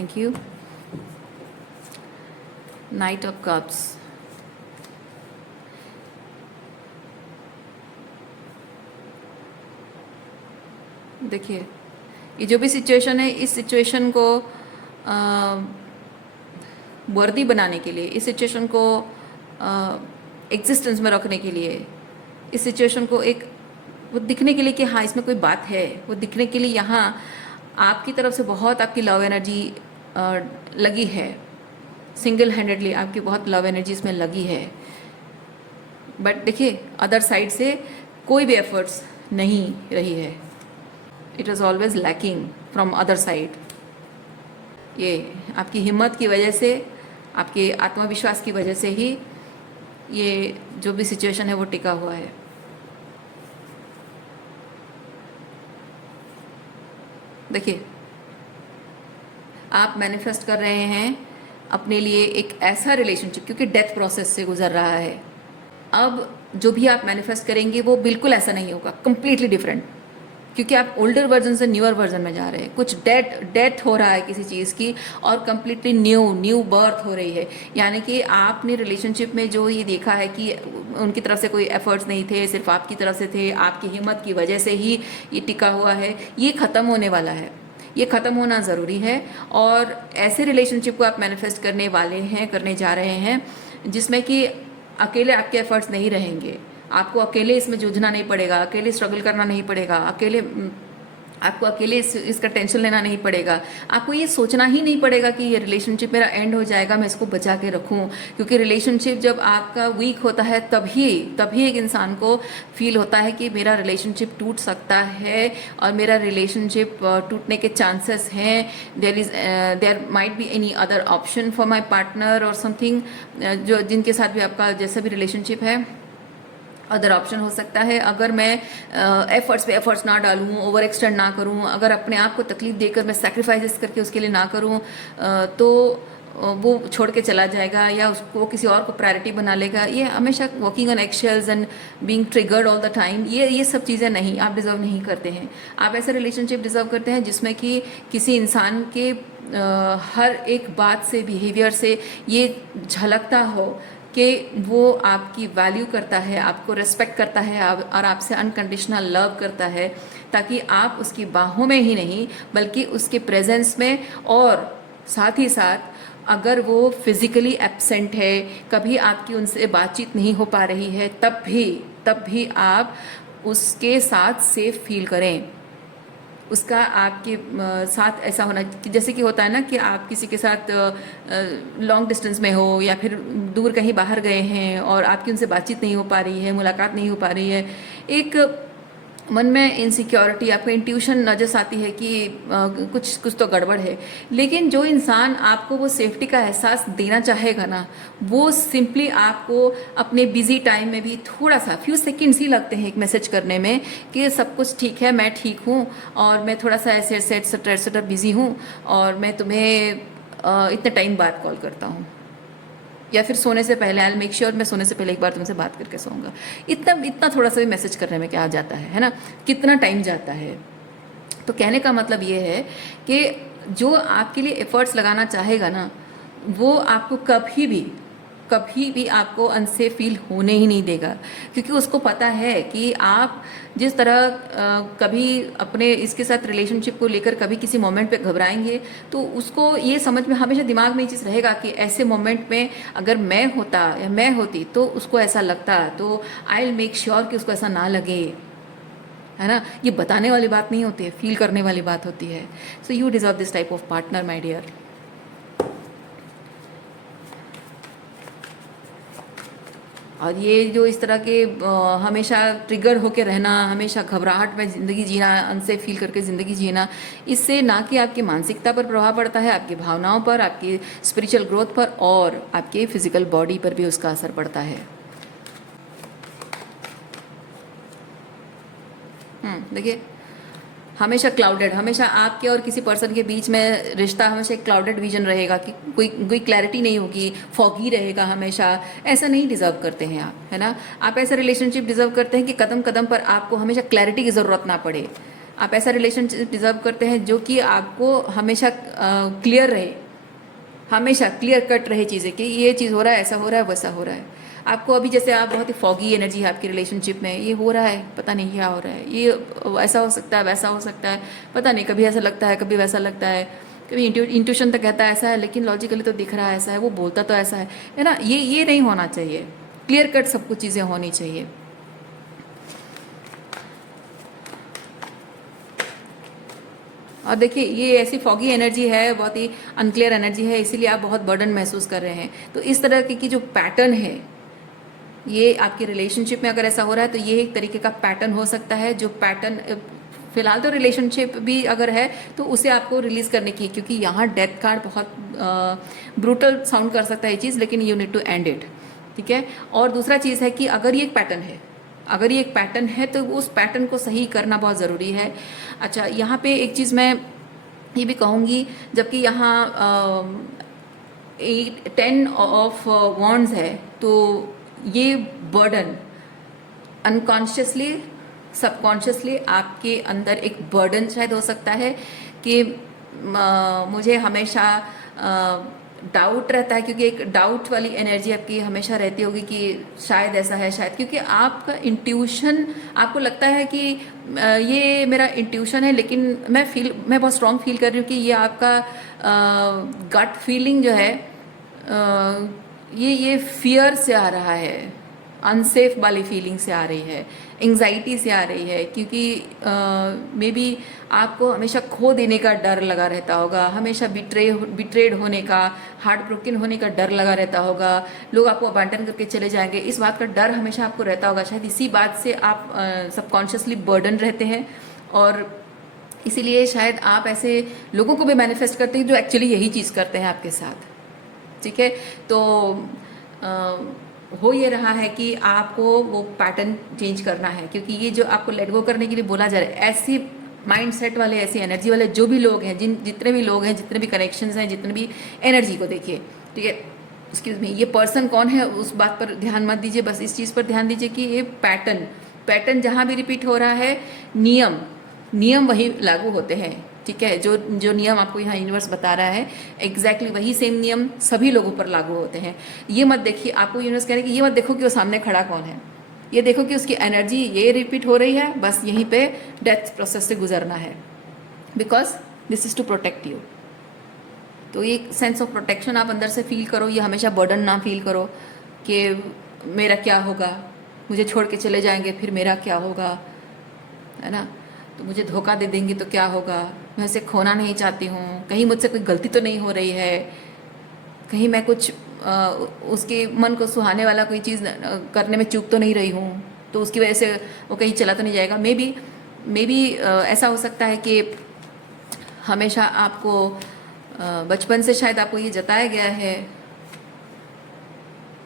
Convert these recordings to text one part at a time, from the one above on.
Thank you. Night of cups, देखिए ये जो भी सिचुएशन है, इस सिचुएशन को वर्दी बनाने के लिए, इस सिचुएशन को एग्जिस्टेंस में रखने के लिए, इस सिचुएशन को एक वो दिखने के लिए कि हाँ इसमें कोई बात है, वो दिखने के लिए यहाँ आपकी तरफ से बहुत आपकी लव एनर्जी लगी है, सिंगल हैंडेडली आपकी बहुत लव एनर्जी इसमें लगी है। बट देखिए अदर साइड से कोई भी एफर्ट्स नहीं रही है, it is always lacking from other side. ये आपकी हिम्मत की वजह से, आपके आत्मविश्वास की वजह से ही ये जो भी सिचुएशन है वो टिका हुआ है। देखिए आप मैनिफेस्ट कर रहे हैं अपने लिए एक ऐसा रिलेशनशिप, क्योंकि डेथ प्रोसेस से गुजर रहा है। अब जो भी आप मैनिफेस्ट करेंगे वो बिल्कुल ऐसा नहीं होगा, कंप्लीटली डिफरेंट, क्योंकि आप ओल्डर वर्जन से न्यूअर वर्जन में जा रहे हैं। कुछ डेथ हो रहा है किसी चीज़ की और कम्प्लीटली न्यू बर्थ हो रही है। यानी कि आपने रिलेशनशिप में जो ये देखा है कि उनकी तरफ से कोई एफर्ट्स नहीं थे, सिर्फ आपकी तरफ से थे, आपकी हिम्मत की वजह से ही ये टिका हुआ है, ये ख़त्म होने वाला है, ये ख़त्म होना ज़रूरी है। और ऐसे रिलेशनशिप को आप मैनिफेस्ट करने वाले हैं, करने जा रहे हैं, जिसमें कि अकेले आपके एफर्ट्स नहीं रहेंगे, आपको अकेले इसमें जूझना नहीं पड़ेगा, अकेले स्ट्रगल करना नहीं पड़ेगा, आपको अकेले इसका टेंशन लेना नहीं पड़ेगा, आपको ये सोचना ही नहीं पड़ेगा कि ये रिलेशनशिप मेरा एंड हो जाएगा, मैं इसको बचा के रखूं। क्योंकि रिलेशनशिप जब आपका वीक होता है तभी एक इंसान को फील होता है कि मेरा रिलेशनशिप टूट सकता है और मेरा रिलेशनशिप टूटने के चांसेस हैं, there might be any other option for my partner और समथिंग, जो जिनके साथ भी आपका जैसा भी रिलेशनशिप है अदर ऑप्शन हो सकता है। अगर मैं एफर्ट्स पे एफर्ट्स ना डालूँ, ओवर एक्सटेंड ना करूँ, अगर अपने आप को तकलीफ देकर मैं सेक्रीफाइसेस करके उसके लिए ना करूँ, तो वो छोड़ के चला जाएगा या उसको किसी और को प्रायोरिटी बना लेगा। ये हमेशा walking on एक्शेल्स and being triggered all the time, ये सब चीज़ें नहीं, आप डिज़र्व नहीं करते हैं। आप ऐसा रिलेशनशिप डिज़र्व करते हैं जिसमें कि किसी इंसान के हर एक बात से, बिहेवियर से ये झलकता हो कि वो आपकी वैल्यू करता है, आपको रिस्पेक्ट करता है और आपसे अनकंडीशनल लव करता है, ताकि आप उसकी बाहों में ही नहीं बल्कि उसके प्रेजेंस में, और साथ ही साथ अगर वो फिज़िकली एब्सेंट है, कभी आपकी उनसे बातचीत नहीं हो पा रही है, तब भी आप उसके साथ सेफ फील करें। उसका आपके साथ ऐसा होना कि जैसे कि होता है ना कि आप किसी के साथ लॉन्ग डिस्टेंस में हो या फिर दूर कहीं बाहर गए हैं और आपकी उनसे बातचीत नहीं हो पा रही है, मुलाकात नहीं हो पा रही है, एक मन में इनसिक्योरिटी, आपको इंट्यूशन नजर आती है कि कुछ तो गड़बड़ है। लेकिन जो इंसान आपको वो सेफ्टी का एहसास देना चाहेगा ना, वो सिंपली आपको अपने बिजी टाइम में भी थोड़ा सा फ्यू सेकंड्स ही लगते हैं एक मैसेज करने में कि सब कुछ ठीक है, मैं ठीक हूँ और मैं थोड़ा सा ऐसे एटसेट्रा बिजी हूँ और मैं तुम्हें इतने टाइम बाद कॉल करता हूँ, या फिर सोने से पहले आई मेक श्योर मैं सोने से पहले एक बार तुमसे बात करके सोऊंगा। इतना थोड़ा सा भी मैसेज करने में क्या जाता है ना, कितना टाइम जाता है। तो कहने का मतलब ये है कि जो आपके लिए एफर्ट्स लगाना चाहेगा ना, वो आपको कभी भी आपको अनसेफ फील होने ही नहीं देगा, क्योंकि उसको पता है कि आप जिस तरह कभी अपने इसके साथ रिलेशनशिप को लेकर कभी किसी मोमेंट पे घबराएंगे, तो उसको ये समझ में हमेशा दिमाग में ये चीज़ रहेगा कि ऐसे मोमेंट में अगर मैं होता या मैं होती तो उसको ऐसा लगता, तो आई विल मेक श्योर कि उसको ऐसा ना लगे, है ना। ये बताने वाली बात नहीं होती है, फील करने वाली बात होती है। So you deserve this type of partner my dear. और ये जो इस तरह के हमेशा ट्रिगर होके रहना, हमेशा घबराहट में ज़िंदगी जीना, अनसेफ फील करके ज़िंदगी जीना, इससे ना कि आपकी मानसिकता पर प्रभाव पड़ता है, आपकी भावनाओं पर, आपकी स्पिरिचुअल ग्रोथ पर और आपके फिजिकल बॉडी पर भी उसका असर पड़ता है। देखिए हमेशा क्लाउडेड, हमेशा आपके और किसी पर्सन के बीच में रिश्ता हमेशा एक क्लाउडेड विजन रहेगा कि कोई क्लैरिटी नहीं होगी, फॉगी रहेगा हमेशा। ऐसा नहीं डिजर्व करते हैं आप, है ना। आप ऐसा रिलेशनशिप डिजर्व करते हैं कि कदम कदम पर आपको हमेशा क्लैरिटी की ज़रूरत ना पड़े, आप ऐसा रिलेशनशिप डिजर्व करते हैं जो कि आपको हमेशा क्लियर रहे, हमेशा क्लियर कट रहे चीज़ें कि ये चीज़ हो रहा है, ऐसा हो रहा है, वैसा हो रहा है। आपको अभी जैसे आप बहुत ही फॉगी एनर्जी है आपकी रिलेशनशिप में, ये हो रहा है, पता नहीं क्या हो रहा है, ये ऐसा हो सकता है, वैसा हो सकता है, पता नहीं, कभी ऐसा लगता है, कभी वैसा लगता है, कभी इंट्यूशन तक कहता है ऐसा है, लेकिन लॉजिकली तो दिख रहा है ऐसा है, वो बोलता तो ऐसा है ना। ये नहीं होना चाहिए, क्लियर कट सब कुछ चीज़ें होनी चाहिए। और देखिए ये ऐसी फॉगी एनर्जी है, बहुत ही अनक्लियर एनर्जी है, इसीलिए आप बहुत बर्डन महसूस कर रहे हैं। तो इस तरह की जो पैटर्न है, ये आपकी रिलेशनशिप में अगर ऐसा हो रहा है तो ये एक तरीके का पैटर्न हो सकता है, जो पैटर्न फिलहाल तो रिलेशनशिप भी अगर है तो उसे आपको रिलीज करने की, क्योंकि यहाँ डेथ कार्ड बहुत ब्रूटल साउंड कर सकता है ये चीज़, लेकिन you need to end it, ठीक है। और दूसरा चीज़ है कि अगर ये एक पैटर्न है, अगर ये एक पैटर्न है तो उस पैटर्न को सही करना बहुत ज़रूरी है। अच्छा, यहाँ पे एक चीज़ मैं ये भी कहूँगी, जबकि यहाँ 10 ऑफ वॉन्ड्स है, तो ये बर्डन अनकॉन्शियसली, सबकॉन्शियसली आपके अंदर एक बर्डन शायद हो सकता है कि मुझे हमेशा डाउट रहता है, क्योंकि एक डाउट वाली एनर्जी आपकी हमेशा रहती होगी कि शायद ऐसा है, शायद, क्योंकि आपका इंट्यूशन, आपको लगता है कि ये मेरा इंट्यूशन है, लेकिन मैं बहुत स्ट्रॉन्ग फील कर रही हूँ कि ये आपका गट फीलिंग जो है, ये फियर से आ रहा है, अनसेफ वाली फीलिंग से आ रही है, एंग्जाइटी से आ रही है, क्योंकि मे बी आपको हमेशा खो देने का डर लगा रहता होगा, हमेशा बिट्रेड होने का, हार्ट ब्रोकन होने का डर लगा रहता होगा, लोग आपको अबांडन करके चले जाएंगे, इस बात का डर हमेशा आपको रहता होगा। शायद इसी बात से आप सबकॉन्शियसली बर्डन रहते हैं, और इसीलिए शायद आप ऐसे लोगों को भी मैनिफेस्ट करते हैं जो एक्चुअली यही चीज़ करते हैं आपके साथ, ठीक है। तो हो ये रहा है कि आपको वो पैटर्न चेंज करना है, क्योंकि ये जो आपको लेट गो करने के लिए बोला जा रहा है, ऐसी माइंड सेट वाले, ऐसी एनर्जी वाले जो भी लोग हैं, जितने भी लोग हैं, जितने भी कनेक्शंस हैं, जितने भी एनर्जी को देखिए, ठीक है, एक्सक्यूज मी, ये पर्सन कौन है उस बात पर ध्यान मत दीजिए, बस इस चीज़ पर ध्यान दीजिए कि ये पैटर्न जहाँ भी रिपीट हो रहा है, नियम वही लागू होते हैं, ठीक है। जो नियम आपको यहाँ यूनिवर्स बता रहा है, एग्जैक्टली वही सेम नियम सभी लोगों पर लागू होते हैं। ये मत देखिए, आपको यूनिवर्स कह रहे हैं कि ये मत देखो कि वो सामने खड़ा कौन है, ये देखो कि उसकी एनर्जी ये रिपीट हो रही है, बस यहीं पे डेथ प्रोसेस से गुजरना है, because this is to protect you. तो ये सेंस ऑफ प्रोटेक्शन आप अंदर से फील करो, ये हमेशा बर्डन ना फील करो कि मेरा क्या होगा, मुझे छोड़ के चले जाएंगे, फिर मेरा क्या होगा, है ना, तो मुझे धोखा दे देंगे तो क्या होगा, मैं उसे खोना नहीं चाहती हूँ, कहीं मुझसे कोई गलती तो नहीं हो रही है, कहीं मैं कुछ उसके मन को सुहाने वाला कोई चीज़ करने में चूक तो नहीं रही हूँ, तो उसकी वजह से वो कहीं चला तो नहीं जाएगा। मे बी ऐसा हो सकता है कि हमेशा आपको बचपन से शायद आपको ये जताया गया है,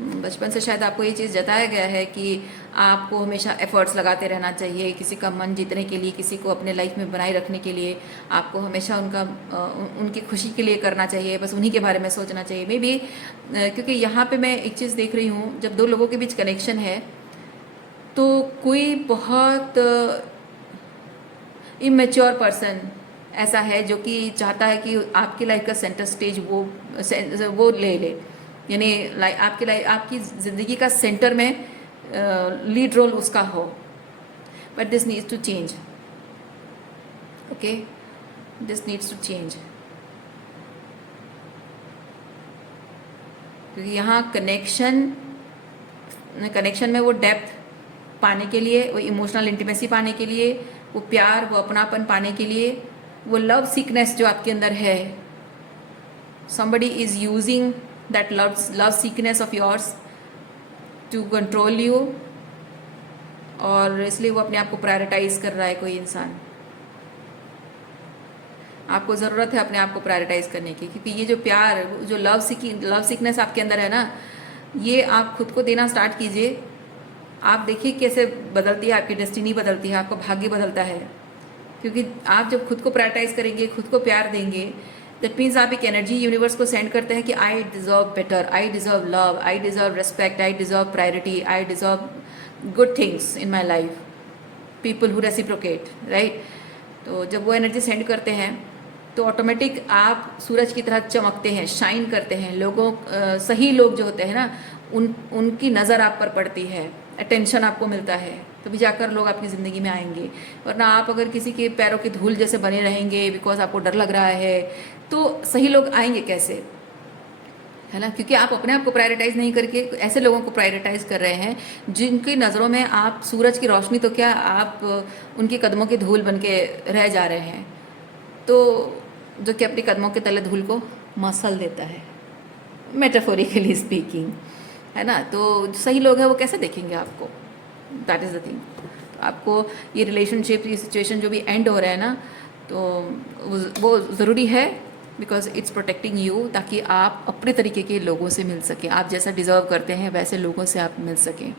बचपन से शायद आपको ये चीज़ जताया गया है कि आपको हमेशा एफर्ट्स लगाते रहना चाहिए, किसी का मन जीतने के लिए, किसी को अपने लाइफ में बनाए रखने के लिए आपको हमेशा उनकी खुशी के लिए करना चाहिए, बस उन्हीं के बारे में सोचना चाहिए। मे बी क्योंकि यहाँ पे मैं एक चीज़ देख रही हूँ, जब दो लोगों के बीच कनेक्शन है तो कोई बहुत इमेच्योर पर्सन ऐसा है जो कि चाहता है कि आपकी लाइफ का सेंटर स्टेज वो ले, यानी आपकी ज़िंदगी का सेंटर में लीड रोल उसका हो, but this needs to change, okay, this needs to change, क्योंकि यहाँ कनेक्शन में वो डेप्थ पाने के लिए, वो इमोशनल इंटीमेसी पाने के लिए, वो प्यार, वो अपनापन पाने के लिए, वो लव सीकनेस जो आपके अंदर है, somebody is using that love sickness of yours to control you, और इसलिए वो अपने आप को प्रायोरिटाइज कर रहा है। कोई इंसान, आपको ज़रूरत है अपने आप को प्रायोरिटाइज करने की, क्योंकि ये जो प्यार, जो लव सीकनेस आपके अंदर है ना, ये आप खुद को देना स्टार्ट कीजिए। आप देखिए कैसे बदलती है आपकी डेस्टिनी, बदलती है, आपका भाग्य बदलता है, क्योंकि आप जब खुद को प्रायोरिटाइज करेंगे, खुद को प्यार देंगे, दैट मीन्स आप एक एनर्जी यूनिवर्स को सेंड करते हैं कि I deserve better, I deserve love, I deserve respect, I deserve priority, I deserve good things in my life, people who reciprocate, right. तो जब वो एनर्जी सेंड करते हैं तो ऑटोमेटिक आप सूरज की तरह चमकते हैं, शाइन करते हैं। लोगों सही लोग जो होते हैं ना, उनकी नज़र आप पर पड़ती है, अटेंशन आपको मिलता है, तभी जाकर लोग आपकी ज़िंदगी में आएंगे। वरना आप अगर किसी के पैरों की धूल जैसे बने रहेंगे बिकॉज आपको डर लग रहा है, तो सही लोग आएंगे कैसे, है ना? क्योंकि आप अपने आप को प्रायोरिटाइज नहीं करके ऐसे लोगों को प्रायोरिटाइज कर रहे हैं जिनकी नज़रों में आप सूरज की रोशनी तो क्या, आप उनके कदमों की धूल बन के रह जा रहे हैं। तो जो कि अपने कदमों के तले धूल को मसल देता है, मेटाफोरिकली स्पीकिंग, है ना? तो जो सही लोग हैं वो कैसे देखेंगे आपको, दैट इज़ द थिंग। तो आपको ये रिलेशनशिप, ये सिचुएशन जो भी एंड हो रहा है ना, तो वो ज़रूरी है बिकॉज इट्स प्रोटेक्टिंग यू, ताकि आप अपने तरीके के लोगों से मिल सकें, आप जैसा डिज़र्व करते हैं वैसे लोगों से आप मिल सकें।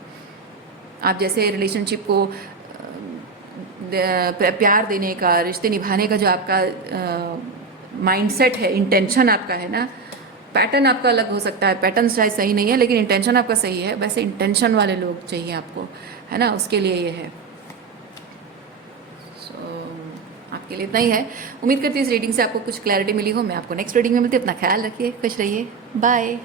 आप जैसे रिलेशनशिप को प्यार देने का, रिश्ते निभाने का जो आपका माइंडसेट है, इंटेंशन आपका है ना, पैटर्न आपका अलग हो सकता है, पैटर्न शायद सही नहीं है लेकिन इंटेंशन आपका सही है, वैसे इंटेंशन वाले लोग चाहिए आपको, है ना? उसके लिए ये है। आपके लिए इतना ही है। उम्मीद करती हूँ इस रीडिंग से आपको कुछ क्लैरिटी मिली हो। मैं आपको नेक्स्ट रीडिंग में मिलती हूँ। अपना ख्याल रखिए, खुश रहिए, बाय।